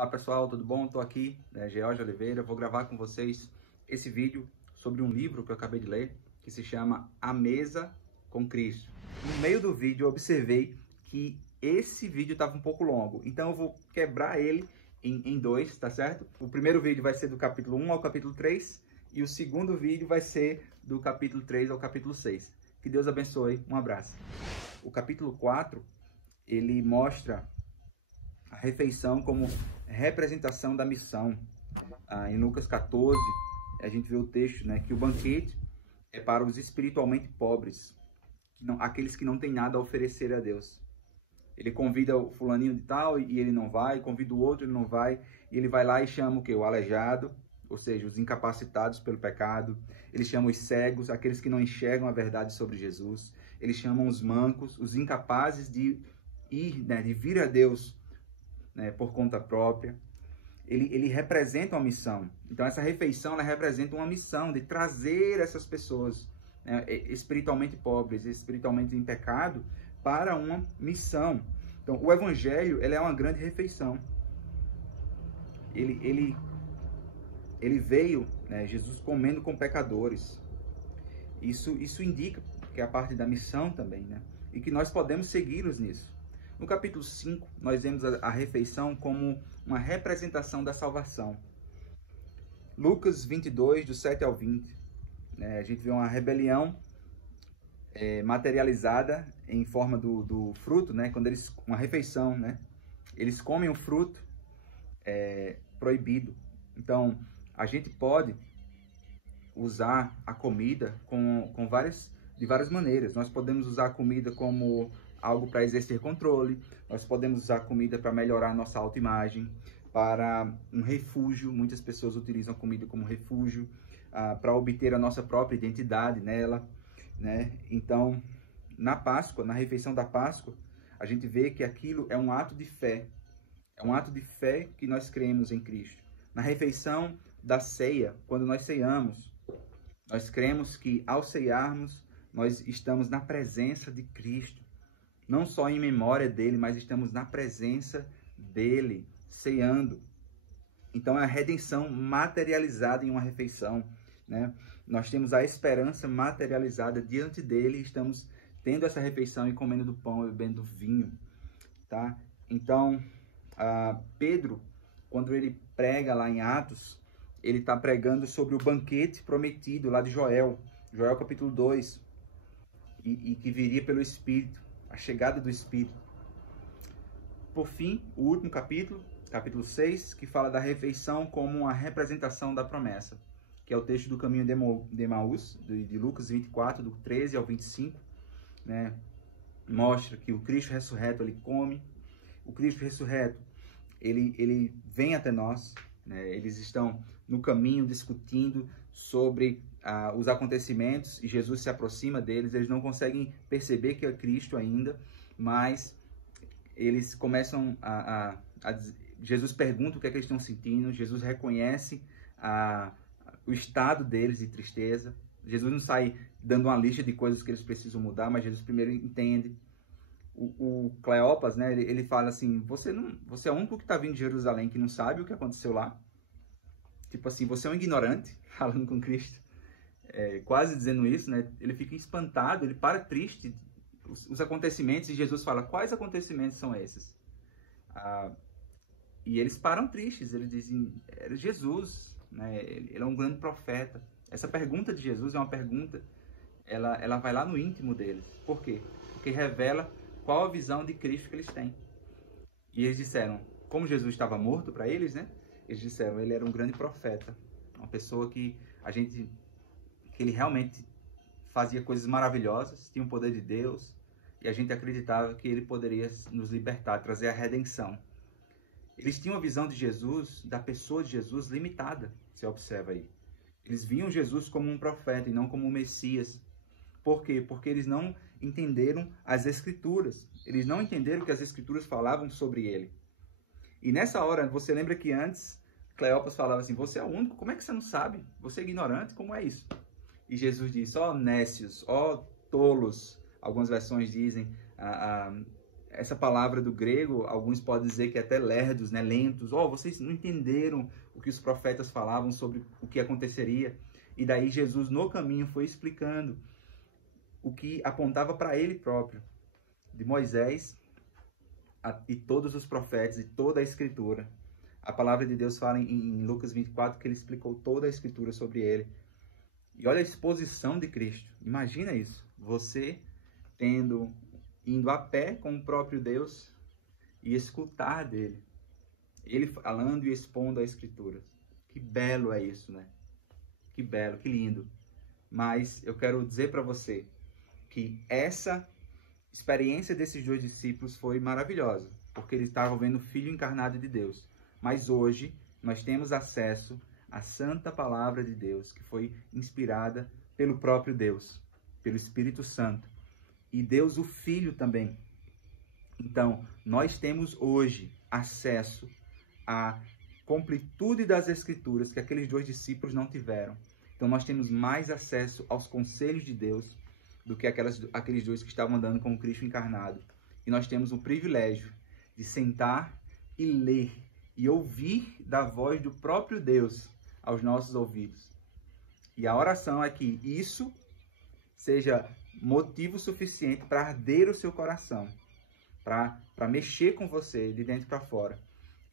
Olá pessoal, tudo bom? Estou aqui, George Oliveira, vou gravar com vocês esse vídeo sobre um livro que eu acabei de ler, que se chama A Mesa com Cristo. No meio do vídeo eu observei que esse vídeo estava um pouco longo, então eu vou quebrar ele em dois, tá certo? O primeiro vídeo vai ser do capítulo 1 ao capítulo 3 e o segundo vídeo vai ser do capítulo 3 ao capítulo 6. Que Deus abençoe, um abraço. O capítulo 4, ele mostra a refeição como representação da missão. Em Lucas 14, a gente vê o texto, que o banquete é para os espiritualmente pobres, aqueles que não têm nada a oferecer a Deus. Ele convida o fulaninho de tal e ele não vai, convida o outro, ele não vai, e ele vai lá e chama o quê? O aleijado, ou seja, os incapacitados pelo pecado. Ele chama os cegos, aqueles que não enxergam a verdade sobre Jesus. Ele chama os mancos, os incapazes de ir, de vir a Deus, por conta própria. Ele representa uma missão. Então essa refeição, ela representa uma missão de trazer essas pessoas espiritualmente pobres, espiritualmente em pecado, para uma missão. Então o evangelho, ele é uma grande refeição. Ele veio, Jesus comendo com pecadores. Isso indica que é a parte da missão também, e que nós podemos segui-los nisso. No capítulo 5, nós vemos a refeição como uma representação da salvação. Lucas 22, do 7 ao 20, a gente vê uma rebelião materializada em forma do fruto, quando uma refeição, eles comem o fruto proibido. Então, a gente pode usar a comida de várias maneiras. Nós podemos usar a comida como algo para exercer controle, nós podemos usar a comida para melhorar a nossa autoimagem, para um refúgio. Muitas pessoas utilizam a comida como refúgio, para obter a nossa própria identidade nela, Então, na Páscoa, na refeição da Páscoa, a gente vê que aquilo é um ato de fé. É um ato de fé que nós cremos em Cristo. Na refeição da ceia, quando nós ceiamos, nós cremos que ao ceiarmos, nós estamos na presença de Cristo. Não só em memória dele, mas estamos na presença dele, ceando. Então é a redenção materializada em uma refeição, Nós temos a esperança materializada diante dele e estamos tendo essa refeição e comendo do pão e bebendo do vinho, tá? Então, Pedro, quando ele prega lá em Atos, ele está pregando sobre o banquete prometido lá de Joel capítulo 2, e que viria pelo Espírito, a chegada do Espírito. Por fim, o último capítulo 6, que fala da refeição como uma representação da promessa, que é o texto do caminho de Emaús, de Lucas 24, do 13 ao 25, mostra que o Cristo ressurreto, ele come, o Cristo ressurreto, ele vem até nós, eles estão no caminho discutindo sobre os acontecimentos, e Jesus se aproxima deles. Eles não conseguem perceber que é Cristo ainda, mas eles começam Jesus pergunta o que é que eles estão sentindo. Jesus reconhece o estado deles de tristeza. Jesus não sai dando uma lista de coisas que eles precisam mudar, mas Jesus primeiro entende. O Cleopas, ele fala assim: você é o único que está vindo de Jerusalém que não sabe o que aconteceu lá. Tipo assim, você é um ignorante, falando com Cristo. Quase dizendo isso, Ele fica espantado, ele para triste, os acontecimentos, e Jesus fala: quais acontecimentos são esses? E eles param tristes, eles dizem: era Jesus, ele é um grande profeta. Essa pergunta de Jesus é uma pergunta, ela vai lá no íntimo deles. Por quê? Porque revela qual a visão de Cristo que eles têm. E eles disseram, como Jesus estava morto para eles, eles disseram: ele era um grande profeta, uma pessoa que ele realmente fazia coisas maravilhosas, tinha o poder de Deus, e a gente acreditava que ele poderia nos libertar, trazer a redenção. Eles tinham a visão de Jesus, da pessoa de Jesus, limitada, você observa aí. Eles viam Jesus como um profeta e não como um Messias. Por quê? Porque eles não entenderam as Escrituras. Eles não entenderam o que as Escrituras falavam sobre ele. E nessa hora, você lembra que antes, Cleopas falava assim: você é o único, como é que você não sabe? Você é ignorante, como é isso? E Jesus diz: ó nécios, ó tolos. Algumas versões dizem essa palavra do grego, alguns podem dizer que é até lerdos, né? Lentos. Vocês não entenderam o que os profetas falavam sobre o que aconteceria. E daí Jesus, no caminho, foi explicando o que apontava para ele próprio, de Moisés e todos os profetas e toda a Escritura. A palavra de Deus fala em Lucas 24 que ele explicou toda a Escritura sobre ele. E olha a exposição de Cristo. Imagina isso. Você indo a pé com o próprio Deus e escutar dele. Ele falando e expondo a Escritura. Que belo é isso, né? Que belo, que lindo. Mas eu quero dizer para você que essa experiência desses 2 discípulos foi maravilhosa, porque eles estavam vendo o Filho encarnado de Deus. Mas hoje nós temos acesso à santa palavra de Deus, que foi inspirada pelo próprio Deus, pelo Espírito Santo. E Deus o Filho também. Então, nós temos hoje acesso à completude das Escrituras que aqueles 2 discípulos não tiveram. Então, nós temos mais acesso aos conselhos de Deus do que aqueles 2 que estavam andando com o Cristo encarnado. E nós temos o privilégio de sentar e ler e ouvir da voz do próprio Deus aos nossos ouvidos. E a oração é que isso seja motivo suficiente para arder o seu coração, para mexer com você de dentro para fora,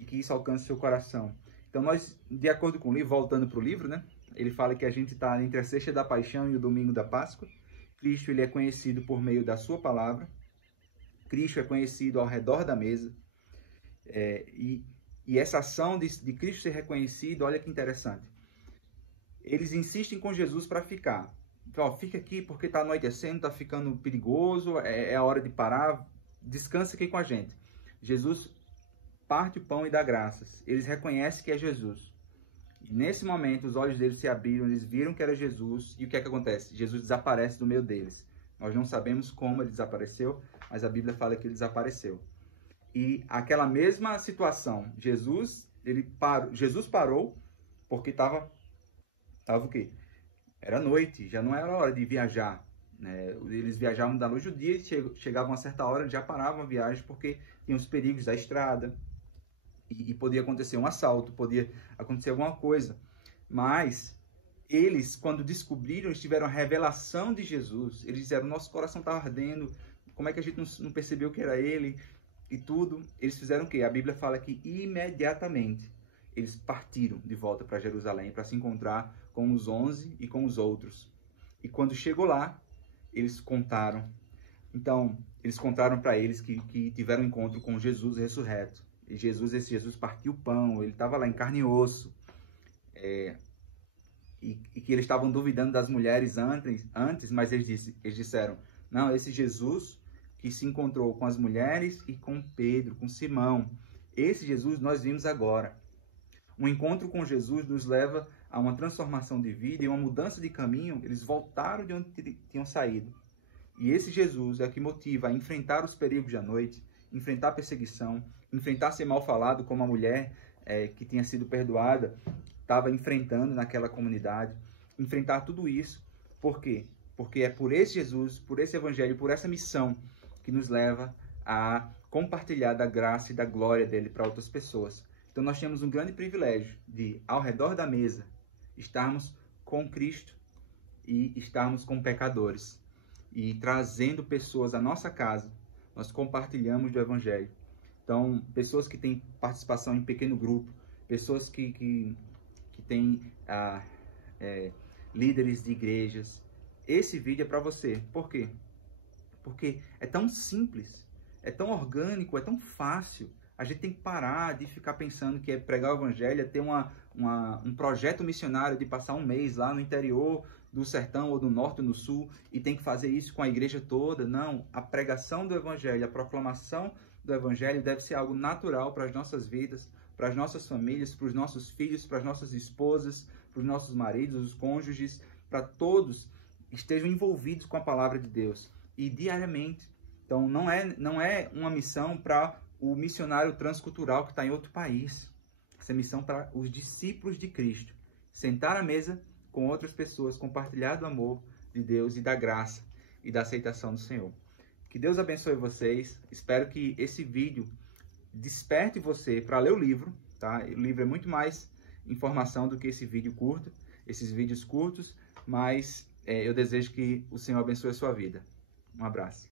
e que isso alcance o seu coração. Então nós, de acordo com o livro, voltando para o livro, né? Ele fala que a gente está entre a sexta da paixão e o domingo da Páscoa. Cristo ele é conhecido por meio da sua palavra. Cristo é conhecido ao redor da mesa. E essa ação de Cristo ser reconhecido, olha que interessante. Eles insistem com Jesus para ficar. Então, fica aqui porque está anoitecendo, está ficando perigoso, é a hora de parar, descansa aqui com a gente. Jesus parte o pão e dá graças. Eles reconhecem que é Jesus. E nesse momento, os olhos deles se abriram, eles viram que era Jesus. E o que é que acontece? Jesus desaparece do meio deles. Nós não sabemos como ele desapareceu, mas a Bíblia fala que ele desapareceu. E aquela mesma situação, Jesus parou porque estava o quê? Era noite, já não era hora de viajar, né? Eles viajavam da noite do dia e chegavam a certa hora, já paravam a viagem porque tinham os perigos da estrada e podia acontecer um assalto, podia acontecer alguma coisa. Mas eles, quando descobriram, eles tiveram a revelação de Jesus. Eles disseram, nosso coração está ardendo, como é que a gente não percebeu que era ele? E tudo, eles fizeram o quê? A Bíblia fala que imediatamente eles partiram de volta para Jerusalém para se encontrar com os 11 e com os outros. E quando chegou lá, eles contaram. Então, eles contaram para eles que tiveram um encontro com Jesus ressurreto. E esse Jesus partiu o pão, ele estava lá em carne e osso. E que eles estavam duvidando das mulheres antes, mas eles disseram, não, esse Jesus que se encontrou com as mulheres e com Pedro, com Simão, esse Jesus nós vimos agora. Um encontro com Jesus nos leva a uma transformação de vida e uma mudança de caminho. Eles voltaram de onde tinham saído. E esse Jesus é o que motiva a enfrentar os perigos da noite, enfrentar a perseguição, enfrentar ser mal falado, como a mulher que tinha sido perdoada estava enfrentando naquela comunidade. Enfrentar tudo isso. Por quê? Porque é por esse Jesus, por esse evangelho, por essa missão que nos leva a compartilhar da graça e da glória dele para outras pessoas. Então nós temos um grande privilégio de, ao redor da mesa, estarmos com Cristo e estarmos com pecadores. E trazendo pessoas à nossa casa, nós compartilhamos do Evangelho. Então, pessoas que têm participação em pequeno grupo, pessoas que têm líderes de igrejas. Esse vídeo é para você. Por quê? Porque é tão simples, é tão orgânico, é tão fácil. A gente tem que parar de ficar pensando que é pregar o Evangelho, é ter um projeto missionário de passar um mês lá no interior do sertão ou do norte ou no sul e tem que fazer isso com a igreja toda. Não, a pregação do Evangelho, a proclamação do Evangelho deve ser algo natural para as nossas vidas, para as nossas famílias, para os nossos filhos, para as nossas esposas, para os nossos maridos, os cônjuges, para todos estejam envolvidos com a palavra de Deus e diariamente. Então não é uma missão para o missionário transcultural que está em outro país. Essa é missão para os discípulos de Cristo. Sentar à mesa com outras pessoas, compartilhar do amor de Deus e da graça e da aceitação do Senhor. Que Deus abençoe vocês. Espero que esse vídeo desperte você para ler o livro, tá? O livro é muito mais informação do que esse vídeo curto, esses vídeos curtos, mas eu desejo que o Senhor abençoe a sua vida. Um abraço.